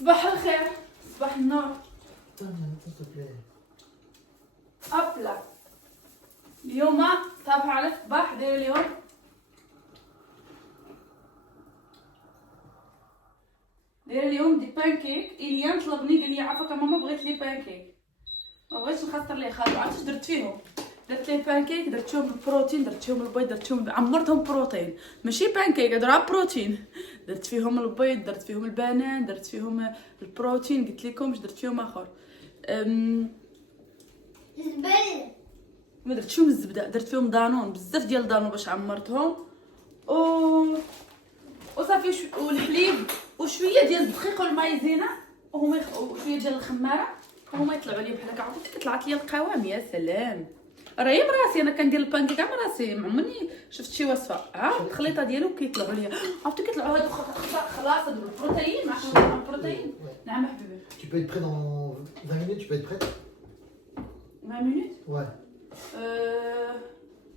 صباح الخير، صباح النور. هبلا اليوم صباح على الصباح داير اليوم دي بانكيك. إليان طلبني قال لي عافاك ماما بغيت لي بانكيك، ما بغيتش نخسر ليه خالو. عرفتش درت فيهم؟ درت ليه بانكيك، درت فيهم البروتين، درت فيهم البيض، درت فيهم عمرتهم بروتين، ماشي بانكيك درا بروتين. درت فيهم البيض، درت فيهم البنان، درت فيهم البروتين. قلت لكمش درت فيهم اخر الزبادي. ما درت فيهم الزبده، درت فيهم دانون، بزاف ديال دانون باش عمرتهم وصافي والحليب وشويه ديال الدقيق والمايزينا وشويه ديال الخماره وهما يطلعوا لي بحال هكا. عرفتي طلعت لي القوام يا سلام. راهي مراسي انا كندير البانكيك مراسي، ما عمرني شفت شي وصفه. الخليطه ديالو كيطلعوا لي. عرفتي كيطلعوا هادو خلاص هادو البروتين مع البروتين. نعم حبيبي. Tu peux être prêt dans 20 minutes, tu peux être prête 20 minutes. Ouais.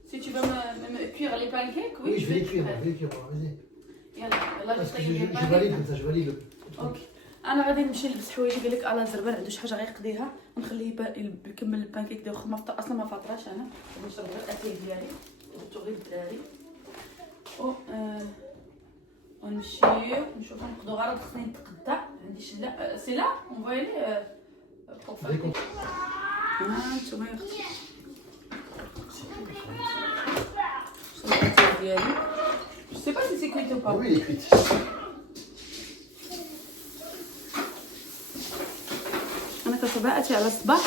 Si tu veux me cuire les pancakes, oui. Oui, je vais les cuire, vas-y. يلا يلا Parce que نطيب je valide comme ça, je valide le truc. اوكي. انا غادي نمشي نلبس حوايجي. قال لك على زربان عنده شي حاجه غيقضيها ونخليه يكمل البانكيك ديالو. اصلا ما فاطراش انا غادي نشرب غير الاتاي ديالي درتو غير الدراري ونمشيو نشوفو نقدو غير خصني نتقدى. عندي شله سي لا اون فايلي بروفيل. نتوما يا اختي شنو الاتاي ديالي. Je sais pas si c'est cuit ou pas. Oui, il est cuit. انا كتبعتي على الصباح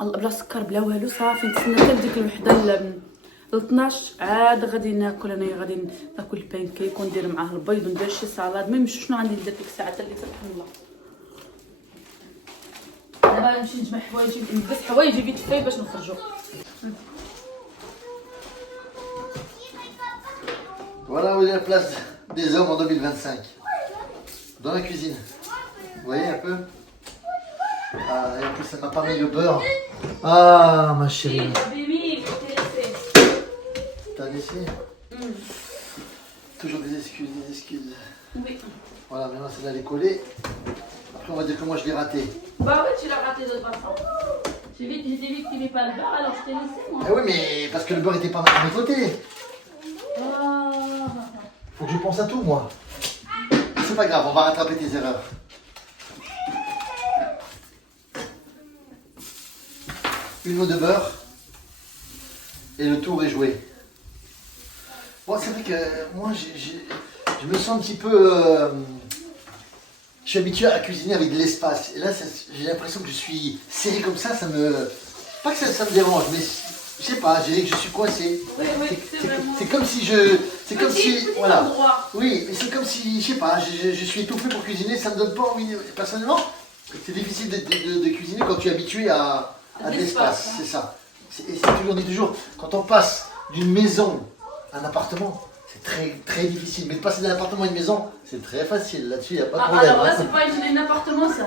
بلا سكر بلا والو. صافي نتسنى حتى ديك الوحده ل 12 عاد غادي ناكل. انايا غادي ناكل البانكيك وندير معاه البيض وندير شي سالاد. ما يمشي شنو غندير ديك الساعه اللي سبحان الله. دابا نمشي نجمع حوايجي نلبس حوايجي فيت في باش نخرجوا. Voilà où est la place des hommes en 2025. Dans la cuisine. Vous voyez un peu? Ah, et en plus, ça m'a pas mis le beurre. Ah, ma chérie. T'as laissé? Toujours des excuses, des excuses. Oui. Voilà, maintenant celle-là elle est collée. Après, on va dire que moi je l'ai raté. Bah oui, tu l'as raté de toute façon. J'ai vite qu'il n'est pas le beurre, alors je t'ai laissé moi. Eh oui, mais parce que le beurre était pas mal à mes côtés. Faut que je pense à tout, moi. C'est pas grave, on va rattraper tes erreurs. Une eau de beurre. Et le tour est joué. Bon, c'est vrai que moi, je me sens un petit peu... je suis habitué à cuisiner avec de l'espace. Et là, j'ai l'impression que je suis serré comme ça me... Pas que ça me dérange, mais... Je sais pas, je dirais que je suis coincé. Oui, c'est vraiment... C'est comme si je... C'est comme si... Voilà. Endroit. Oui, mais c'est comme si, je sais pas, je suis étouffé pour cuisiner, ça me donne pas envie. Personnellement, c'est difficile de cuisiner quand tu es habitué à de l'espace, hein. c'est ça. Et c'est toujours, on dit toujours, quand on passe d'une maison à un appartement, c'est très très difficile. Mais de passer d'un appartement à une maison, c'est très facile. Là-dessus, il n'y a pas de problème. Alors là, c'est pas un appartement, ça.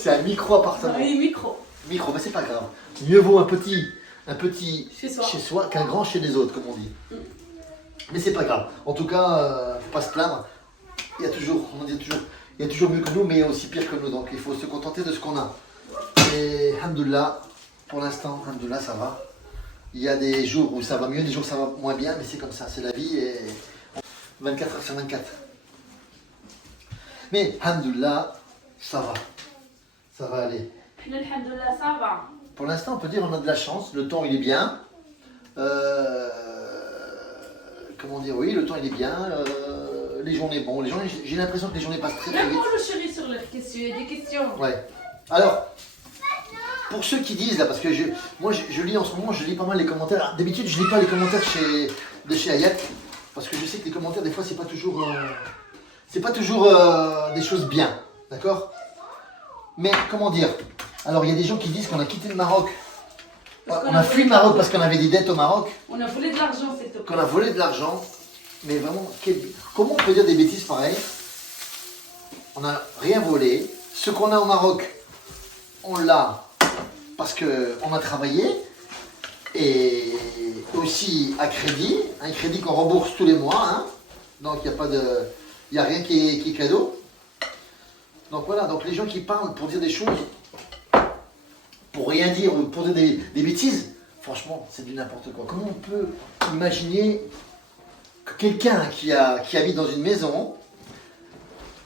C'est un micro-appartement. Oui, micro. Micro, mais c'est pas grave. Mieux vaut un petit Chez soi qu'un grand chez les autres, comme on dit. Mais c'est pas grave. En tout cas, faut pas se plaindre. Il y a toujours, il y a toujours mieux que nous, mais il y a aussi pire que nous. Donc il faut se contenter de ce qu'on a. Et alhamdoulilah, pour l'instant, alhamdoulilah, ça va. Il y a des jours où ça va mieux, des jours où ça va moins bien, mais c'est comme ça, c'est la vie. Et 24 heures sur 24. Mais alhamdoulilah, ça va. Ça va aller. Alhamdoulilah, ça va. Pour l'instant, on peut dire on a de la chance. Le temps, il est bien. Comment dire? Oui, le temps, il est bien. Les journées, bon, les journées, j'ai l'impression que les journées passent très vite. Réponds le chéri sur les questions. Il y a des questions. Ouais. Alors, pour ceux qui disent là, parce que moi, je lis en ce moment, je lis pas mal les commentaires. D'habitude, je lis pas les commentaires de chez Hayat, parce que je sais que les commentaires, des fois, c'est pas toujours des choses bien, d'accord? Mais comment dire? Alors, il y a des gens qui disent qu'on a quitté le Maroc. On a fui le Maroc parce qu'on avait des dettes au Maroc. On a volé de l'argent, c'est tout. Qu'on a volé de l'argent. Mais vraiment, comment on peut dire des bêtises pareilles? On n'a rien volé. Ce qu'on a au Maroc, on l'a parce qu'on a travaillé. Et aussi à crédit. Un crédit qu'on rembourse tous les mois. Hein. Donc il n'y a rien qui est cadeau. Donc voilà, donc les gens qui parlent pour dire des choses, pour rien dire, ou pour dire des bêtises, franchement, c'est du n'importe quoi. Comment on peut imaginer que quelqu'un qui habite dans une maison,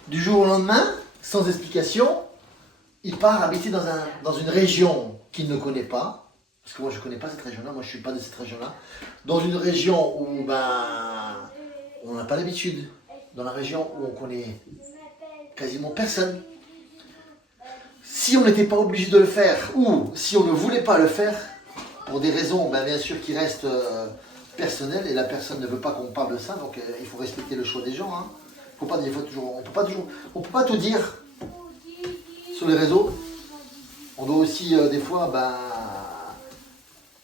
du jour au lendemain, sans explication, il part habiter dans une région qu'il ne connaît pas, parce que moi je ne connais pas cette région-là, moi je ne suis pas de cette région-là, dans une région où on n'a pas l'habitude, dans la région où on connaît quasiment personne. Si on n'était pas obligé de le faire, ou si on ne voulait pas le faire, pour des raisons bien sûr qui restent personnelles, et la personne ne veut pas qu'on parle de ça, donc il faut respecter le choix des gens. Hein. Faut pas, des fois, toujours, on peut pas tout dire sur les réseaux. On doit aussi des fois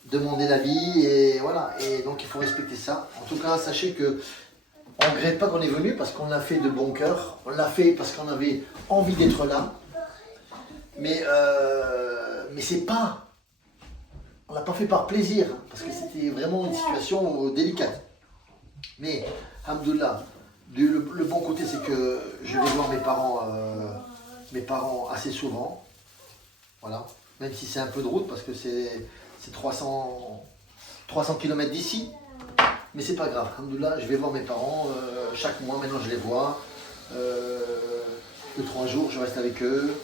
demander l'avis, et voilà, et donc il faut respecter ça. En tout cas, sachez que on ne regrette pas qu'on est venu parce qu'on l'a fait de bon cœur, on l'a fait parce qu'on avait envie d'être là, mais c'est pas, on l'a pas fait par plaisir, parce que c'était vraiment une situation délicate. Mais, alhamdoulilah, le bon côté c'est que je vais voir mes parents assez souvent, voilà, même si c'est un peu de route parce que c'est 300 km d'ici. Mais c'est pas grave, alhamdoulilah, je vais voir mes parents chaque mois, maintenant je les vois. 2-3 jours, je reste avec eux.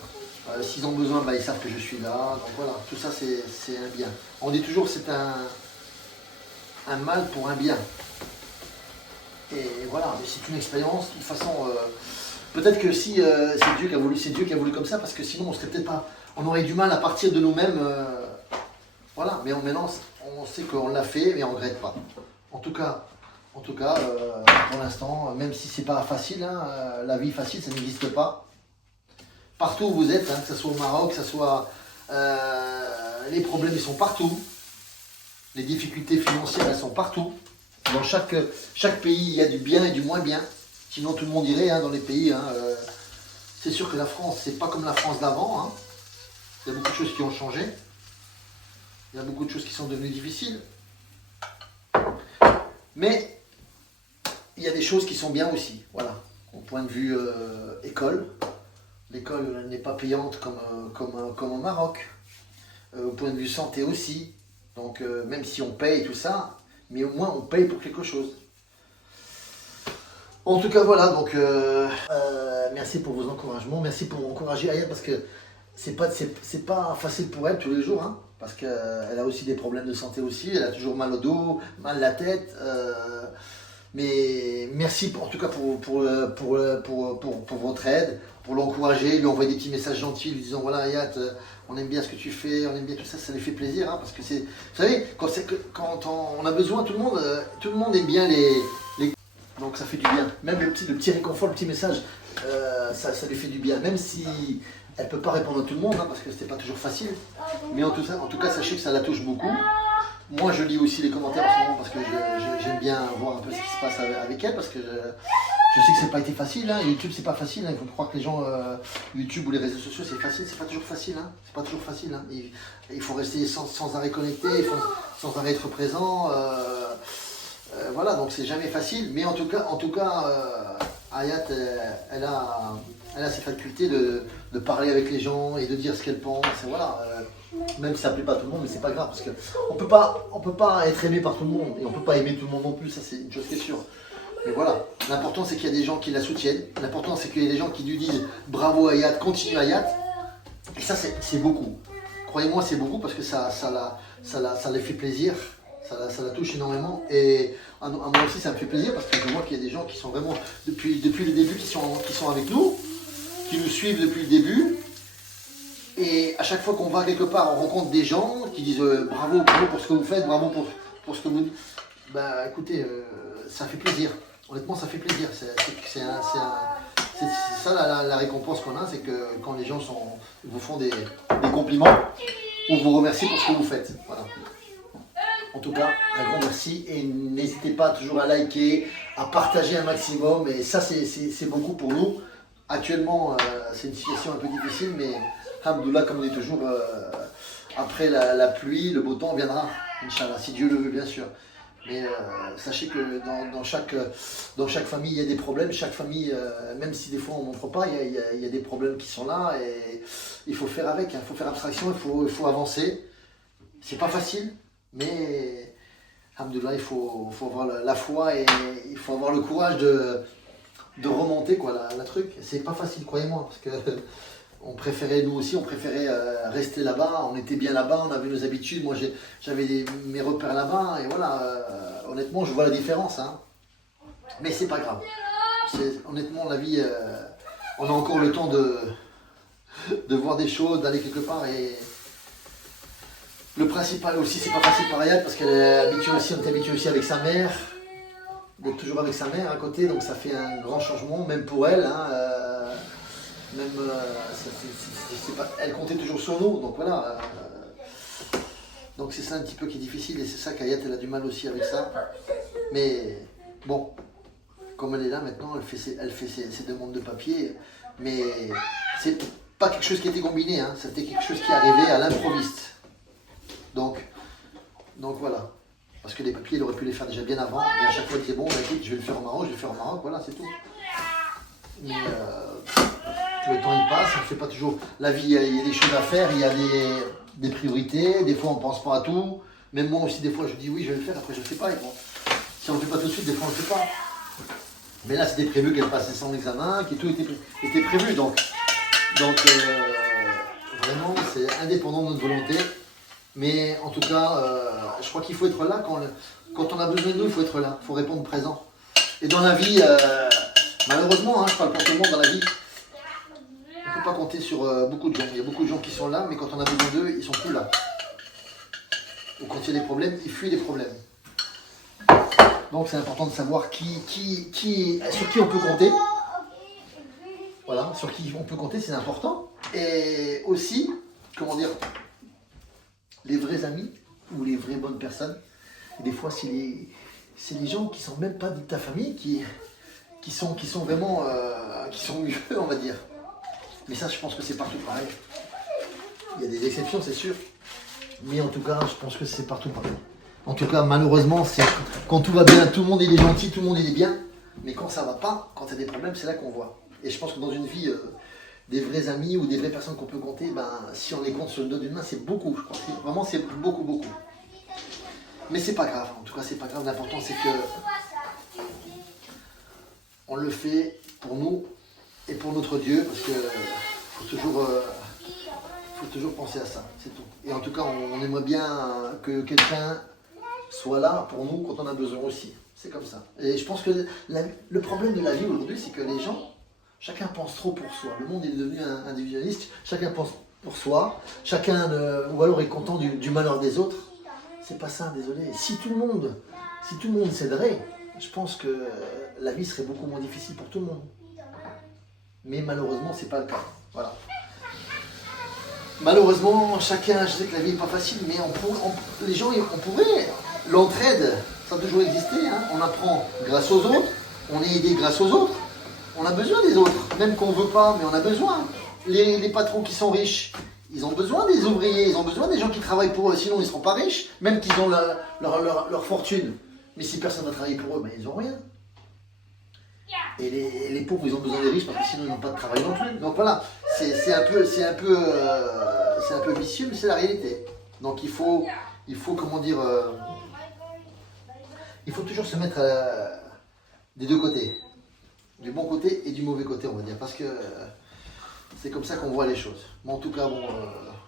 S'ils ont besoin, ils savent que je suis là. Donc voilà, tout ça c'est un bien. On dit toujours que c'est un mal pour un bien. Et voilà, mais c'est une expérience. De toute façon, peut-être que si c'est Dieu qui a voulu comme ça, parce que sinon on serait peut-être pas. On aurait du mal à partir de nous-mêmes. Voilà, mais maintenant on sait qu'on l'a fait, mais on ne regrette pas. En tout cas, pour l'instant, même si c'est pas facile, hein, la vie facile, ça n'existe pas. Partout où vous êtes, hein, que ce soit au Maroc, que ce soit les problèmes, ils sont partout. Les difficultés financières, elles sont partout. Dans chaque pays, il y a du bien et du moins bien. Sinon, tout le monde irait dans les pays. C'est sûr que la France, c'est pas comme la France d'avant. Hein. Il y a beaucoup de choses qui ont changé. Il y a beaucoup de choses qui sont devenues difficiles. Mais il y a des choses qui sont bien aussi. Voilà. Au point de vue école, l'école n'est pas payante comme au Maroc. Au point de vue santé aussi. Donc même si on paye tout ça, mais au moins on paye pour quelque chose. En tout cas voilà, donc merci pour vos encouragements, merci pour encourager Ayat parce que c'est pas facile pour elle tous les jours, hein, parce qu'elle a aussi des problèmes de santé aussi, elle a toujours mal au dos, mal à la tête, mais merci en tout cas pour votre aide, pour l'encourager, lui envoyer des petits messages gentils, lui disant voilà Ayat, on aime bien ce que tu fais, on aime bien tout ça, ça lui fait plaisir, hein, parce que c'est, vous savez, quand on a besoin, tout le monde aime bien les donc ça fait du bien, même le petit réconfort, le petit message, ça lui fait du bien, même si elle ne peut pas répondre à tout le monde, hein, parce que c'était pas toujours facile, mais en tout cas sachez que ça la touche beaucoup. Moi je lis aussi les commentaires en ce moment parce que j'aime bien voir un peu ce qui se passe avec elle, parce que je sais que c'est pas été facile, hein. YouTube c'est pas facile, hein. Il faut croire que les gens, YouTube ou les réseaux sociaux c'est facile, c'est pas toujours facile, hein. C'est pas toujours facile, hein. Il faut rester sans arrêt connecté, il faut sans arrêt être présent, voilà, donc c'est jamais facile, mais en tout cas Ayat, elle a cette faculté de parler avec les gens et de dire ce qu'elle pense, et voilà, même si ça ne plaît pas à tout le monde, mais c'est pas grave, parce qu'on peut pas être aimé par tout le monde, et on peut pas aimer tout le monde non plus, ça c'est une chose qui est sûre. Mais voilà, l'important c'est qu'il y a des gens qui la soutiennent, l'important c'est qu'il y a des gens qui lui disent bravo Ayat, continue Ayat, et ça c'est beaucoup. Croyez-moi, c'est beaucoup parce que ça les fait plaisir, ça la touche énormément, et à moi aussi ça me fait plaisir parce que je vois qu'il y a des gens qui sont vraiment depuis le début qui sont avec nous, qui nous suivent depuis le début, et à chaque fois qu'on va quelque part on rencontre des gens qui disent bravo pour ce que vous faites, bravo pour ce que vous dites. Bah écoutez, ça fait plaisir, honnêtement ça fait plaisir, c'est ça la récompense qu'on a, c'est que quand les gens vous font des compliments ou vous remercient pour ce que vous faites, voilà. En tout cas, un grand merci et n'hésitez pas toujours à liker, à partager un maximum, et ça c'est beaucoup pour nous. Actuellement, c'est une situation un peu difficile, mais alhamdoulilah, comme on dit toujours, après la pluie, le beau temps viendra, Inch'Allah, si Dieu le veut bien sûr. Mais sachez que dans chaque famille, il y a des problèmes. Chaque famille, même si des fois on ne montre pas, il y a des problèmes qui sont là et il faut faire avec. Il faut faire abstraction, il faut avancer. C'est pas facile, mais alhamdoulilah, il faut avoir la foi et il faut avoir le courage de remonter quoi, la truc. C'est pas facile, croyez-moi, parce que on préférait, nous aussi, on préférait rester là-bas. On était bien là-bas, on avait nos habitudes. Moi, j'avais mes repères là-bas et voilà. Honnêtement, je vois la différence, hein. Mais c'est pas grave. Honnêtement, la vie, on a encore le temps de voir des choses, d'aller quelque part et le principal aussi, c'est pas facile pour Ayat parce qu'elle est habituée aussi, on est habitué aussi avec sa mère, d'être toujours avec sa mère à côté, donc ça fait un grand changement, même pour elle. Hein, même, elle comptait toujours sur nous, donc voilà. Donc c'est ça un petit peu qui est difficile et c'est ça qu'Ayat elle a du mal aussi avec ça. Mais bon, comme elle est là maintenant, elle fait ses demandes de papier, mais c'est pas quelque chose qui était combiné, hein, c'était quelque chose qui est arrivé à l'improviste. Donc voilà. Parce que les papiers, il aurait pu les faire déjà bien avant. Et à chaque fois, il disait bon, écoute, je vais le faire au Maroc, voilà, c'est tout. Mais le temps il passe, on ne fait pas toujours. La vie, il y a des choses à faire, il y a des priorités. Des fois, on ne pense pas à tout. Même moi aussi, des fois, je dis oui, je vais le faire, après, je ne le fais pas. Et bon, si on ne le fait pas tout de suite, des fois, on ne le fait pas. Mais là, c'était prévu qu'elle passe son examen, que tout était prévu. Donc vraiment, c'est indépendant de notre volonté. Mais en tout cas, je crois qu'il faut être là quand on a besoin de nous, il faut être là, il faut répondre présent. Et dans la vie, malheureusement, hein, je parle pour tout le monde dans la vie, on ne peut pas compter sur beaucoup de gens. Il y a beaucoup de gens qui sont là, mais quand on a besoin d'eux, ils sont plus là. Ou quand il y a des problèmes, ils fuient les problèmes. Donc c'est important de savoir sur qui on peut compter. Voilà, sur qui on peut compter, c'est important. Et aussi, comment dire, les vrais amis ou les vraies bonnes personnes, des fois c'est les gens qui sont même pas de ta famille qui sont vraiment qui sont mieux, on va dire. Mais ça, je pense que c'est partout pareil. Il y a des exceptions, c'est sûr, mais en tout cas, je pense que c'est partout pareil. En tout cas, malheureusement, c'est quand tout va bien, tout le monde il est gentil, tout le monde il est bien, mais quand ça va pas, quand il y a des problèmes, c'est là qu'on voit. Et je pense que dans une vie des vrais amis ou des vraies personnes qu'on peut compter, ben, si on les compte sur le dos d'une main, c'est beaucoup, je crois. Vraiment, c'est beaucoup, beaucoup. Mais c'est pas grave, en tout cas, c'est pas grave. L'important, c'est que on le fait pour nous et pour notre Dieu, parce que faut toujours penser à ça, c'est tout. Et en tout cas, on aimerait bien que quelqu'un soit là pour nous quand on a besoin aussi. C'est comme ça. Et je pense que le problème de la vie aujourd'hui, c'est que les gens, chacun pense trop pour soi. Le monde est devenu individualiste. Chacun pense pour soi. Chacun, ou alors est content du malheur des autres. C'est pas ça, désolé. Si tout le monde s'aiderait, je pense que la vie serait beaucoup moins difficile pour tout le monde. Mais malheureusement, c'est pas le cas. Voilà. Malheureusement, chacun, je sais que la vie n'est pas facile, mais les gens, on pourrait. L'entraide, ça a toujours existé. Hein. On apprend grâce aux autres. On est aidé grâce aux autres. On a besoin des autres, même qu'on ne veut pas, mais on a besoin. Les patrons qui sont riches, ils ont besoin des ouvriers, ils ont besoin des gens qui travaillent pour eux, sinon ils ne seront pas riches, même qu'ils ont leur fortune. Mais si personne n'a travaillé pour eux, ben, ils n'ont rien. Et les pauvres, ils ont besoin des riches parce que sinon ils n'ont pas de travail non plus. Donc voilà, c'est un peu vicieux, mais c'est la réalité. Donc il faut comment dire, il faut toujours se mettre des deux côtés. Du bon côté et du mauvais côté, on va dire, parce que c'est comme ça qu'on voit les choses. Mais en tout cas, bon,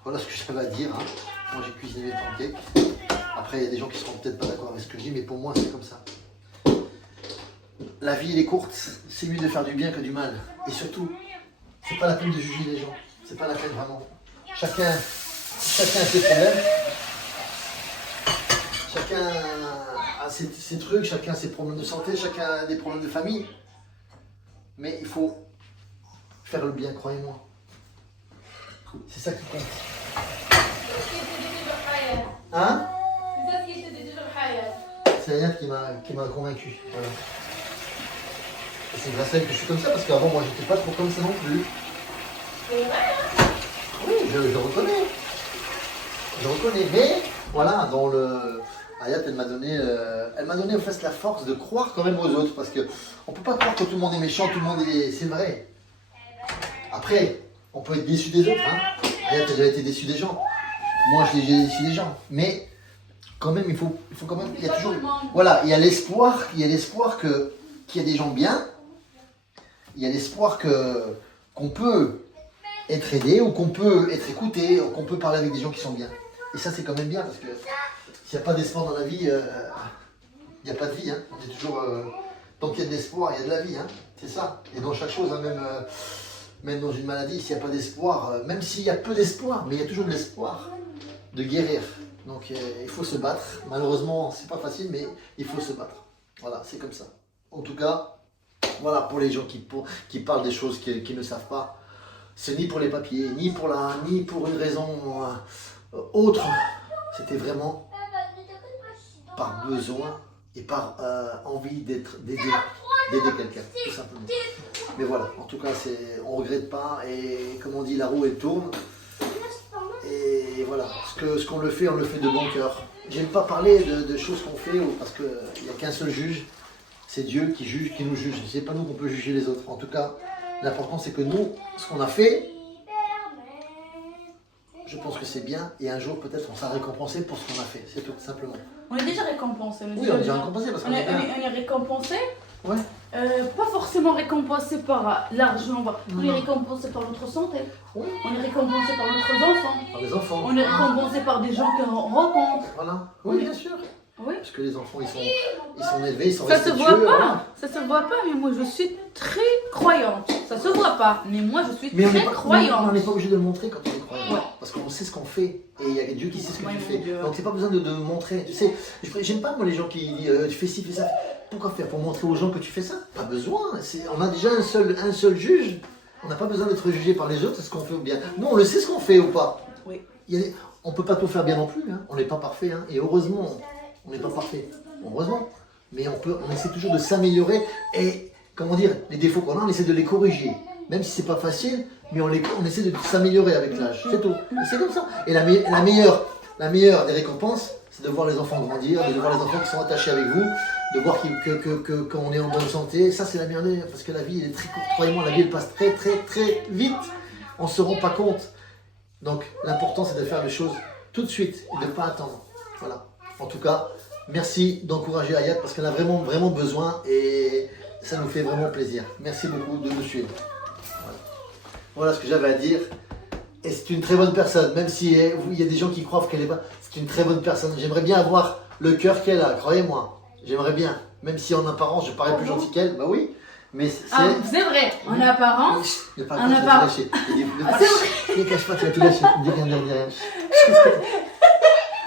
voilà ce que j'avais à dire. Hein. Moi, j'ai cuisiné mes pancakes. Après, il y a des gens qui seront peut-être pas d'accord avec ce que je dis, mais pour moi, c'est comme ça. La vie, elle est courte. C'est mieux de faire du bien que du mal. Et surtout, c'est pas la peine de juger les gens. C'est pas la peine vraiment. Chacun a ses problèmes. Chacun a ses trucs. Chacun a ses problèmes de santé. Chacun a des problèmes de famille. Mais il faut faire le bien, croyez-moi. C'est ça qui compte. Hein? C'est Ayat qui m'a convaincu. Voilà. C'est grâce à elle que je suis comme ça, parce qu'avant, moi, j'étais pas trop comme ça non plus. Oui, je reconnais. Je reconnais. Mais, voilà, Ayat, elle m'a donné en fait la force de croire quand même aux autres, parce que on peut pas croire que tout le monde est méchant, tout le monde est, c'est vrai. Après, on peut être déçu des autres, hein. Ayat a déjà été déçu des gens. Moi, j'ai déçu des gens, mais quand même, il faut quand même, il y a toujours, voilà, il y a l'espoir que qu'il y a des gens bien, il y a l'espoir qu'on peut être aidé ou qu'on peut être écouté, ou qu'on peut parler avec des gens qui sont bien. Et ça, c'est quand même bien, parce que s'il n'y a pas d'espoir dans la vie, il n'y a pas de vie. Hein. On dit toujours, tant qu'il y a de l'espoir, il y a de la vie. Hein. C'est ça. Et dans chaque chose, hein, même dans une maladie, s'il n'y a pas d'espoir, même s'il y a peu d'espoir, mais il y a toujours de l'espoir de guérir. Donc il faut se battre. Malheureusement, c'est pas facile, mais il faut se battre. Voilà, c'est comme ça. En tout cas, voilà, pour les gens qui parlent des choses qu'ils ne savent pas, c'est ni pour les papiers, ni pour une raison autre. C'était vraiment par besoin et par envie d'aider quelqu'un, tout simplement. Mais voilà, en tout cas, on ne regrette pas, et comme on dit, la roue elle tourne. Et voilà, ce qu'on le fait, on le fait de bon cœur. J'aime pas parler de choses qu'on fait parce qu'il n'y a qu'un seul juge, c'est Dieu qui juge, qui nous juge. C'est pas nous qu'on peut juger les autres. En tout cas, l'important c'est que nous, ce qu'on a fait, je pense que c'est bien, et un jour peut-être on sera récompensé pour ce qu'on a fait, c'est tout simplement. On est déjà récompensé. Oui, on est déjà récompensé parce qu'on est bien. On est récompensé. Ouais. Pas forcément récompensé par l'argent, on est récompensé par notre santé, Oui. on est récompensé par nos enfants, Par les enfants. on est récompensé par des gens qu'on rencontre. Voilà. Oui, bien sûr. Oui. Parce que les enfants, ils sont élevés, ils sont Ça se respectueux. voit pas, Voilà. ça se voit pas, mais moi je suis très croyante. Ça se voit pas, mais moi je suis Mais très croyante. on n'est pas obligé de le montrer quand on est croyant. Ouais. Parce qu'on sait ce qu'on fait, et il y a Dieu qui sait ce que Ouais, tu mon fais. Dieu. Donc c'est pas besoin de montrer. Tu sais, j'aime pas moi les gens qui disent tu fais ci, fais ça. Pourquoi faire? Pour montrer aux gens que tu fais ça? Pas besoin. On a déjà un seul juge. On n'a pas besoin d'être jugé par les autres, c'est ce qu'on fait ou bien. Nous on le sait ce qu'on fait ou pas. Oui. On peut pas tout faire bien non plus. Hein. On n'est pas parfait. Hein. Et heureusement, on n'est pas parfait. Heureusement. Mais on essaie toujours de s'améliorer, et comment dire, les défauts qu'on a, on essaie de les corriger. Même si c'est pas facile, mais on essaie de s'améliorer avec l'âge. C'est tout. Et c'est comme ça. Et la meilleure des récompenses, c'est de voir les enfants grandir, de voir les enfants qui sont attachés avec vous, de voir qu'on est en bonne santé. Ça, c'est la meilleure, parce que la vie, elle est très courte. Croyez-moi, la vie, elle passe très, très, très vite. On ne se rend pas compte. Donc, l'important, c'est de faire les choses tout de suite et de ne pas attendre. Voilà. En tout cas, merci d'encourager Ayat, parce qu'elle a vraiment, vraiment besoin, et ça nous fait vraiment plaisir. Merci beaucoup de nous suivre. Voilà ce que j'avais à dire. Et c'est une très bonne personne, même si il y a des gens qui croient qu'elle est pas. C'est une très bonne personne. J'aimerais bien avoir le cœur qu'elle a, croyez-moi. J'aimerais bien. Même si en apparence je parais plus gentil qu'elle, bah oui. Mais c'est vrai, en apparence. En apparence. Ne cache pas, tu vas tout lâcher. Dis rien, dis rien.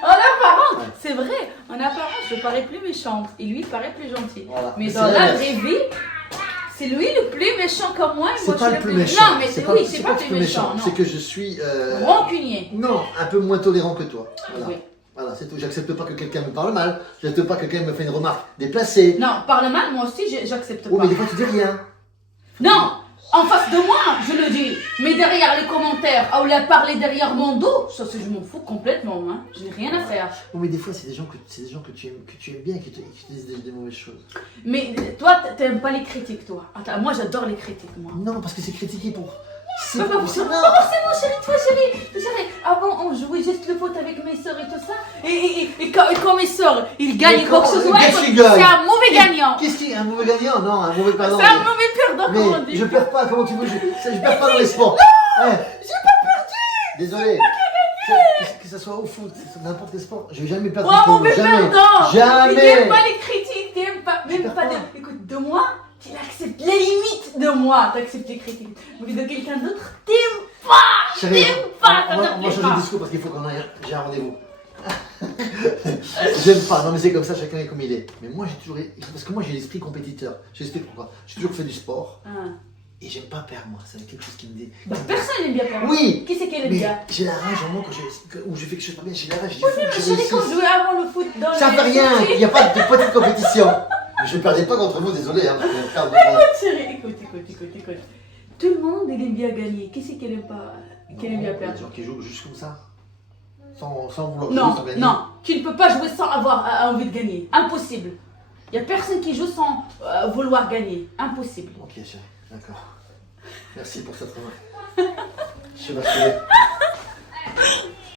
En apparence, c'est vrai, en apparence je parais plus méchante et lui il paraît plus gentil. Voilà. Mais dans la vraie vie, c'est lui le plus méchant comme moi. C'est pas le plus méchant. Non, mais c'est pas le plus méchant. C'est que je suis. Rancunier. Non, un peu moins tolérant que toi. Voilà. Oui. Voilà, c'est tout. J'accepte pas que quelqu'un me parle mal. J'accepte pas que quelqu'un me fait une remarque déplacée. Non, parle mal, moi aussi j'accepte Oh, pas. mais des fois tu dis rien. Non, en face de moi, je le dis. Mais derrière les commentaires, ou la parler derrière mon dos, ça je m'en fous complètement. Hein. Je n'ai rien à faire. Oh, mais des fois c'est des gens que tu aimes bien, qui te disent des mauvaises choses. Mais toi, t'aimes pas les critiques, toi. Attends, moi j'adore les critiques, moi. Non, parce que c'est critiqué pour. Pas forcément, chérie, toi chérie. Avant on jouait juste le foot avec mes soeurs et tout ça. Et quand mes soeurs, ils gagnent quoi que ce soit, c'est un mauvais gagnant. Qu'est-ce qui est un mauvais gagnant? Non, un mauvais perdant. C'est un mauvais perdant, comment on dit. Je perds pas, comment tu veux? Je perds pas dans les sports. Non, j'ai pas perdu. Désolé. Que ça soit au foot, n'importe quel sport, je vais jamais perdre. Oh, mauvais perdant. Jamais. T'aimes pas les critiques, t'aimes pas, même pas. Écoute, de moi, tu acceptes les limites de moi, t'acceptes les critiques. Mais de quelqu'un d'autre, t'aimes pas. Chérie, T'aimes pas, ça on va changer de discours parce qu'il faut qu'on aille. J'ai un rendez-vous. J'aime pas, non mais c'est comme ça, chacun est comme il est. Mais moi j'ai toujours. Parce que moi j'ai l'esprit compétiteur. J'explique pourquoi. J'ai toujours fait du sport. Et j'aime pas perdre moi, c'est quelque chose qui me dit. Bah, personne n'aime bien perdre. Oui. Qui c'est qui aime Mais bien? j'ai la rage en moi où je fais quelque chose pas bien, j'ai la rage. Oui, mais chérie, quand je jouais avant le foot dans ça fait rien, il n'y a pas de petite compétition. Je ne perdais pas contre vous, désolé. Hein, écoute chérie, écoute. Tout le monde il aime bien gagner. Qui c'est qui aime pas, qui aime bien perdre? Des gens qui jouent juste comme ça. sans vouloir jouer, Non, sans gagner. non, tu ne peux pas jouer sans avoir envie de gagner. Impossible. Il n'y a personne qui joue sans vouloir gagner. Impossible. Ok, chérie, d'accord. Merci pour cette remarque. Je suis rassuré.